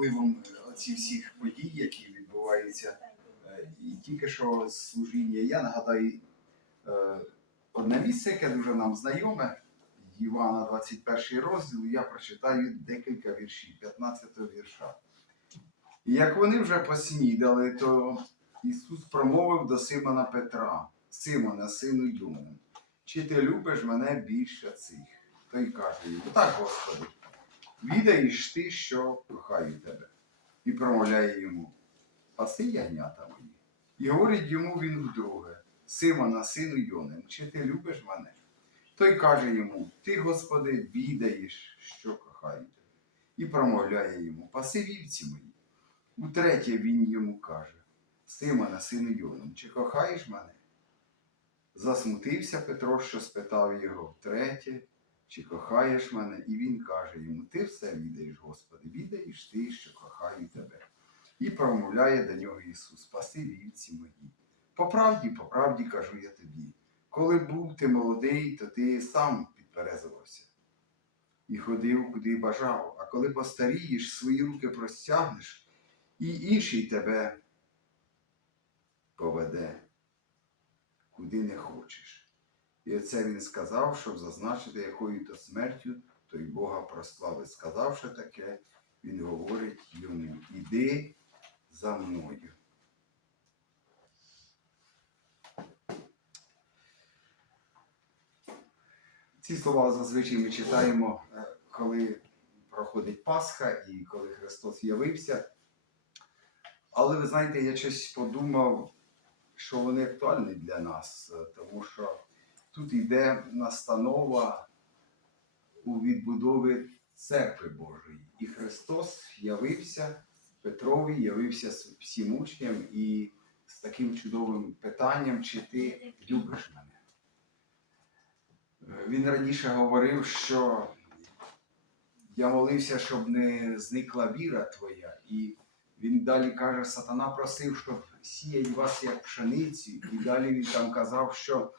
впливом оці всіх подій, які відбуваються, е, і тільки що служіння, я нагадаю е, одне місце, яке дуже нам знайоме, Івана 21 розділ, я прочитаю декілька віршів, 15 вірша. І як вони вже поснідали, то Ісус промовив до Симона Петра, Симона, сину Йому, чи ти любиш мене більше цих? Той каже йому, так, Господи, відаєш ти, що кохаю тебе. І промовляє йому, паси ягнята мої. І говорить йому він вдруге, Симона, сину Йонин, чи ти любиш мене? Той каже йому, ти, Господи, відаєш, що кохаю тебе. І промовляє йому, паси вівці мої. Утретє він йому каже, Симона, сину Йонин, чи кохаєш мене? Засмутився Петро, що спитав його втретє, чи кохаєш мене? І він каже йому: Ти все відаєш, Господи, відаєш ти, що кохаю тебе. І промовляє до нього Ісус, спаси вівці мої. По правді, по правді кажу я тобі, коли був ти молодий, то ти сам підперезувався і ходив, куди бажав, а коли постарієш, свої руки простягнеш, і інший тебе поведе, куди не хочеш. І оце він сказав, щоб зазначити, якою то смертю той Бога прославить. Сказавши таке, він говорить йому: Іди за мною. Ці слова зазвичай ми читаємо, е, коли проходить Пасха і коли Христос явився. Але ви знаєте, я щось подумав, що вони актуальні для нас, е, тому що тут йде настанова у відбудові церкви Божої. І Христос явився Петрові, явився всім учням і з таким чудовим питанням, чи ти любиш мене. Він раніше говорив, що я молився, щоб не зникла віра твоя. І він далі каже, сатана просив, щоб сіять вас як пшеницю. І далі він там казав, що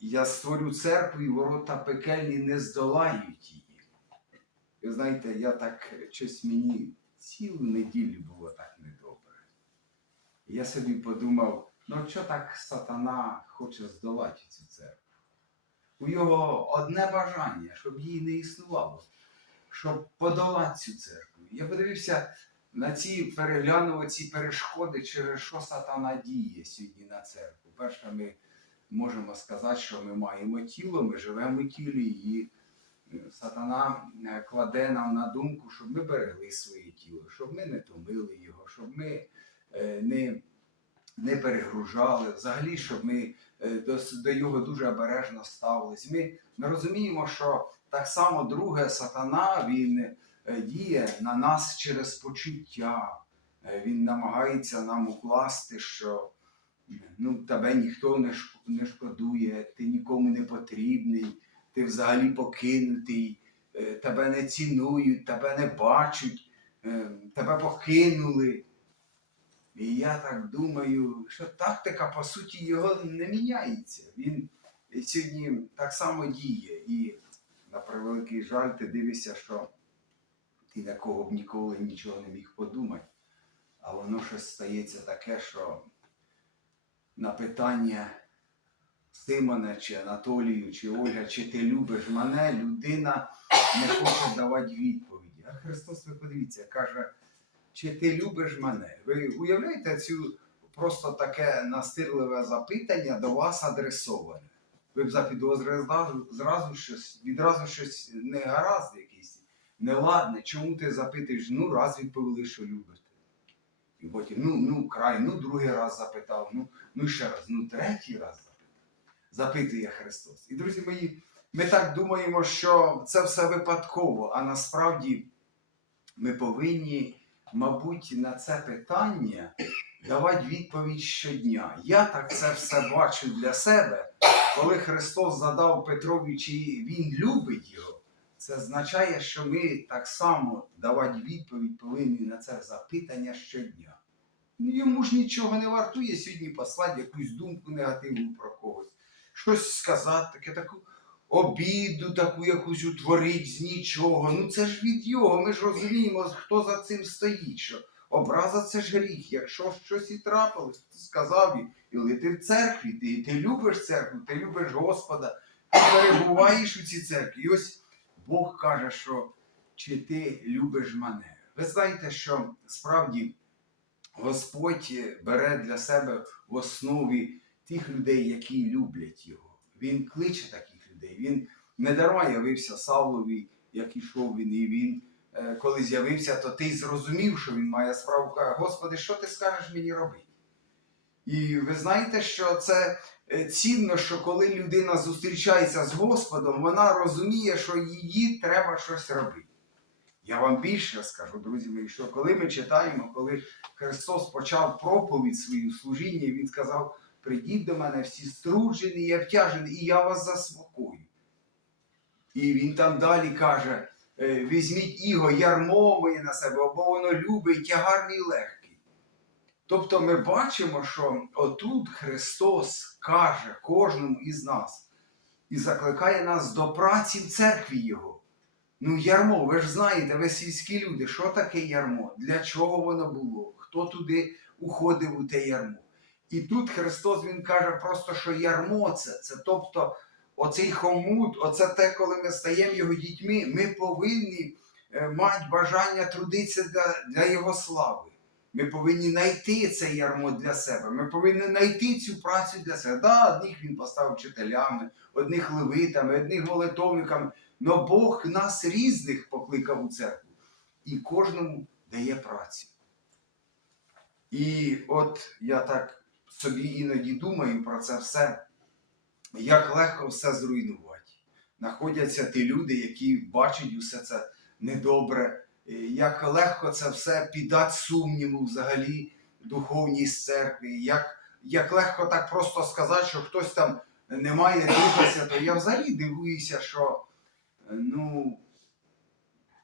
я створю церкву і ворота пекельні не здолають її. Ви знаєте, я так щось мені цілу неділю було так недобре. Я собі подумав, ну що так сатана хоче здолати цю церкву? У його одне бажання, щоб її не існувало, щоб подолати цю церкву. Я подивився на ці, переглянув ці перешкоди, через що сатана діє сьогодні на церкву. Перше, ми можемо сказати, що ми маємо тіло, ми живемо в тілі, і е, сатана е, кладе нам на думку, щоб ми берегли своє тіло, щоб ми не томили його, щоб ми е, не, не перегружали, взагалі, щоб ми до, до його дуже обережно ставились. Ми, ми розуміємо, що так само друге сатана він діє на нас через почуття. Він намагається нам укласти, що ну, тебе ніхто не, шкодує, ти нікому не потрібний, ти взагалі покинутий, е, тебе не цінують, тебе не бачать, е, тебе покинули. І я так думаю, що тактика, по суті, його не міняється. Він сьогодні так само діє. І на превеликий жаль, ти дивишся, що ти на кого б ніколи нічого не міг подумати. А воно щось стається таке, що на питання Симона чи Анатолію, чи Ольга, чи ти любиш мене, людина не хоче давати відповіді. А Христос, ви подивіться, каже, чи ти любиш мене? Ви уявляєте цю просто таке настирливе запитання до вас адресоване? Ви б запідозрили зразу, зразу щось, відразу щось негаразд якийсь, неладне. Чому ти запитуєш? Ну, раз відповіли, що любите. І потім, ну, ну, край, ну, другий раз запитав, ну, ну ще раз, ну, третій раз запитав. Запитує Христос. І, друзі мої, ми так думаємо, що це все випадково, а насправді ми повинні, мабуть, на це питання давати відповідь щодня. Я так це все бачу для себе, коли Христос задав Петрові, чи він любить його. Це означає, що ми так само давати відповідь повинні на це запитання щодня. Ну, йому ж нічого не вартує сьогодні послати якусь думку негативну про когось, щось сказати, таке таку обіду таку якусь утворить з нічого. Ну це ж від його. Ми ж розуміємо, хто за цим стоїть. Що образа це ж гріх. Якщо щось і трапилось, ти сказав їй, і ти в церкві, ти, ти любиш церкву, ти любиш Господа, ти перебуваєш у цій церкві. І ось Бог каже, що чи ти любиш мене. Ви знаєте, що справді Господь бере для себе в основі тих людей, які люблять його. Він кличе таких людей. Він не дарма явився Савлові, як ішов він, і він, е, коли з'явився, то ти зрозумів, що він має справу. Каже, Господи, що ти скажеш мені робити? І ви знаєте, що це е, цінно, що коли людина зустрічається з Господом, вона розуміє, що їй треба щось робити. Я вам більше скажу, друзі мої, що коли ми читаємо, коли Христос почав проповідь свою служіння, Він сказав: прийдіть до мене всі струджені і обтяжені, і я вас заспокою. І він там далі каже: е, візьміть іго, ярмо моє на себе, бо воно любить, тягар мій легкий. Тобто ми бачимо, що отут Христос каже кожному із нас і закликає нас до праці в церкві Його. Ну, ярмо, ви ж знаєте, ви сільські люди, що таке ярмо? Для чого воно було? Хто туди уходив у те ярмо? І тут Христос Він каже просто, що ярмо це, це тобто оцей хомут, оце те, коли ми стаємо його дітьми, ми повинні е, мати бажання трудитися для, для Його слави. Ми повинні знайти це ярмо для себе. Ми повинні знайти цю працю для себе. Да, одних він поставив вчителями, одних левитами, одних молитовниками. Но Бог нас різних покликав у церкву і кожному дає працю. І от я так собі іноді думаю про це все, як легко все зруйнувати. Знаходяться ті люди, які бачать усе це недобре, як легко це все піддати сумніву взагалі духовність церкви, як, як легко так просто сказати, що хтось там не має Духа Святого. Я взагалі дивуюся, що ну,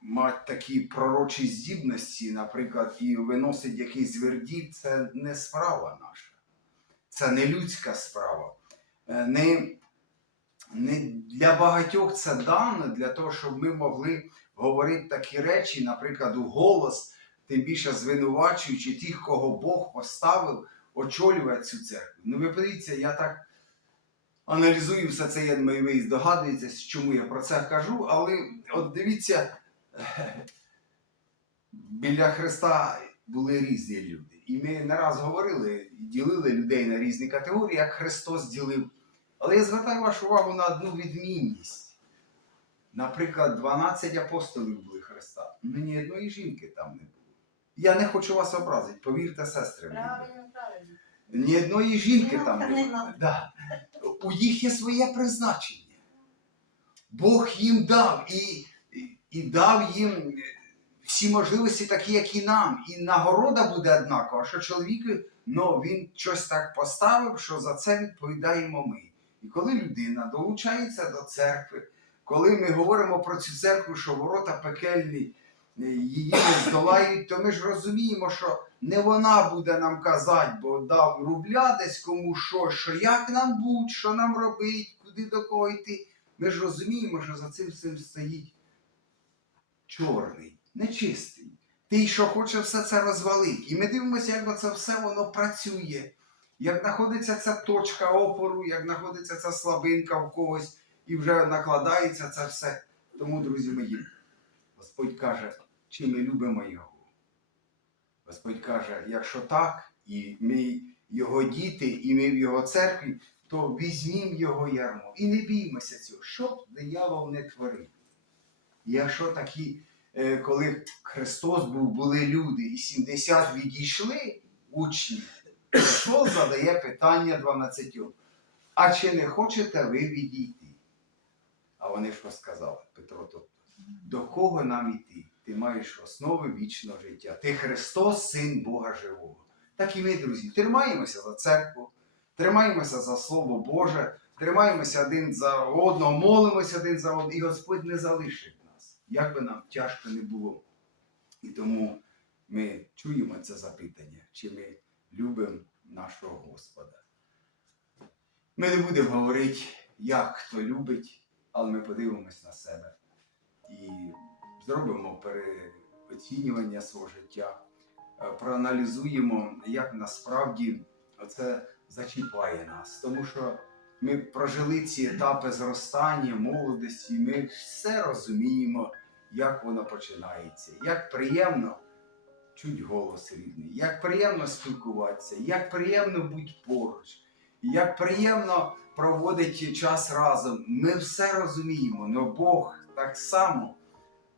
мати такі пророчі здібності, наприклад, і виносить якийсь вердикт, це не справа наша. Це не людська справа. Е, Не, не для багатьох це дано для того, щоб ми могли говорити такі речі, наприклад, у голос, тим більше звинувачуючи тих, кого Бог поставив очолювати цю церкву. Ну, ви подивіться, я так аналізую все це, я думаю, ви здогадуєтесь, чому я про це кажу, але от дивіться, біля Христа були різні люди. І ми не раз говорили, ділили людей на різні категорії, як Христос ділив. Але я звертаю вашу увагу на одну відмінність. Наприклад, 12 апостолів були Христа. Ну, ні одної жінки там не було. Я не хочу вас образити, повірте, сестри. Правильно, правильно. Ні одної жінки там не було. Да. У їх є своє призначення. Бог їм дав і, і, і дав їм всі можливості, такі, як і нам. І нагорода буде однакова, що чоловік ну, він щось так поставив, що за це відповідаємо ми. І коли людина долучається до церкви, коли ми говоримо про цю церкву, що ворота пекельні е, її не здолають, то ми ж розуміємо, що не вона буде нам казати, бо дав рубля десь кому що, що як нам бути, що нам робити, куди до кого йти. Ми ж розуміємо, що за цим всім стоїть чорний, нечистий. Той, що хоче все це розвалити. І ми дивимося, як це все воно працює, як знаходиться ця точка опору, як знаходиться ця слабинка в когось, і вже накладається це все. Тому, друзі мої, Господь каже, чи ми любимо його. Господь каже, якщо так, і ми його діти, і ми в його церкві, то візьмімо його ярмо і не біймося цього, щоб диявол не творив. Якщо такі, е, коли Христос був, були люди, і 70 відійшли учні, Христос задає питання 12. А чи не хочете ви відійти? А вони що сказали, Петро, тобто, до кого нам іти? Ти маєш основи вічного життя. Ти Христос, Син Бога Живого. Так і ми, друзі, тримаємося за церкву, тримаємося за Слово Боже, тримаємося один за одного, молимося один за одного, і Господь не залишить нас, як би нам тяжко не було. І тому ми чуємо це запитання, чи ми любимо нашого Господа. Ми не будемо говорити, як хто любить, але ми подивимось на себе і зробимо переоцінювання свого життя, е, проаналізуємо, як насправді це зачіпає нас. Тому що ми прожили ці етапи зростання, молодості, ми все розуміємо, як воно починається, як приємно чуть голос рідний, як приємно спілкуватися, як приємно бути поруч, як приємно проводити час разом. Ми все розуміємо, але Бог так само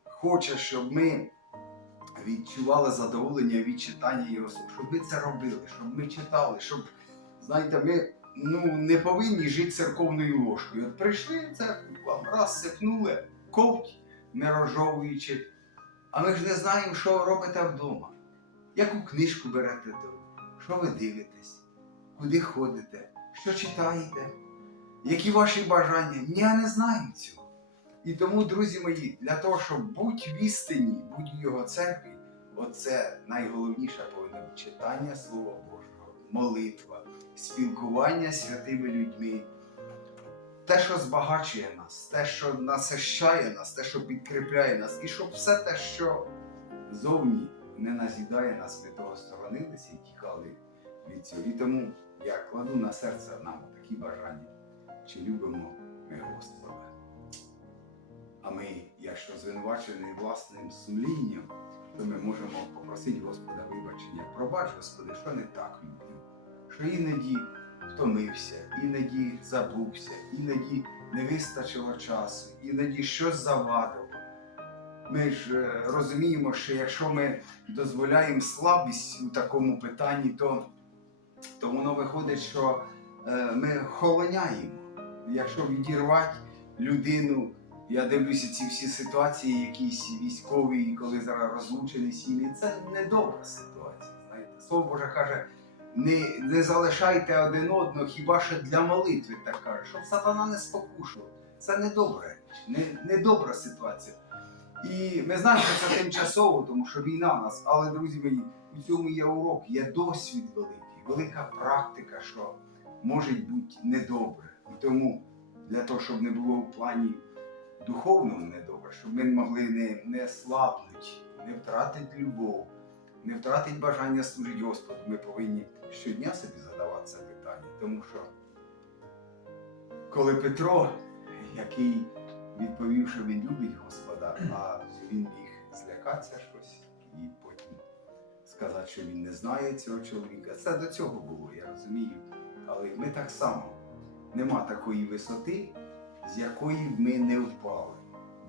хоче, щоб ми відчували задоволення від читання його слов, щоб ми це робили, щоб ми читали, щоб, знаєте, ми ну, не повинні жити церковною ложкою. От прийшли в церкву, вам раз сипнули, ковть, не розжовуючи. А ми ж не знаємо, що робите вдома. Яку книжку берете вдома? Що ви дивитесь? Куди ходите? Що читаєте? Які ваші бажання? Я не знаю цього. І тому, друзі мої, для того, щоб бути в істині, бути в його церкві, оце найголовніше повинно бути читання Слова Божого, молитва, спілкування з святими людьми. Те, що збагачує нас, те, що насищає нас, те, що підкріпляє нас, і щоб все те, що зовні не назідає нас, ми того сторонилися і тікали від цього. І тому я кладу на серце нам такі бажання, чи любимо ми Господа. А ми, якщо звинувачені власним сумлінням, то ми можемо попросити Господа вибачення. Пробач, Господи, що не так люблю, що іноді втомився, іноді забувся, іноді не вистачило часу, іноді щось завадило. Ми ж е, розуміємо, що якщо ми дозволяємо слабість у такому питанні, то, то воно виходить, що е, ми холоняємо. Якщо відірвати людину, я дивлюся ці всі ситуації, якісь військові, коли зараз розлучені сім'ї, це недобра ситуація. Знаєте, слово Боже каже, не, не залишайте один одного, хіба що для молитви так каже, щоб сатана не спокушував. Це недобра річ, не, недобра ситуація. І ми знаємо, що це тимчасово, тому що війна в нас. Але, друзі мої, у цьому є урок, є досвід великий, велика практика, що може бути недобре. І тому для того, щоб не було в плані духовному недобре, щоб ми могли не, не слабнути, не втратити любов, не втратити бажання служити Господу, ми повинні щодня собі задавати це питання. Тому що коли Петро, який відповів, що він любить Господа, а він міг злякатися щось і потім сказати, що він не знає цього чоловіка. Це до цього було, я розумію. Але ми так само нема такої висоти, з якої б ми не впали.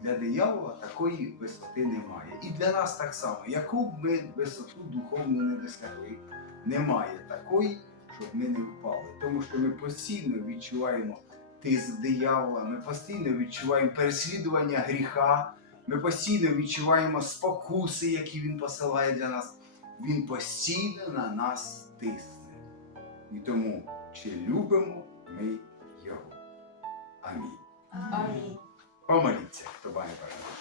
Для диявола такої висоти немає. І для нас так само, яку б ми висоту духовну не досягли, немає такої, щоб ми не впали. Тому що ми постійно відчуваємо тиск диявола, ми постійно відчуваємо переслідування гріха, ми постійно відчуваємо спокуси, які він посилає для нас. Він постійно на нас тисне. І тому, чи любимо ми його. Амінь. Амінь. Помоліться, хто має бажання.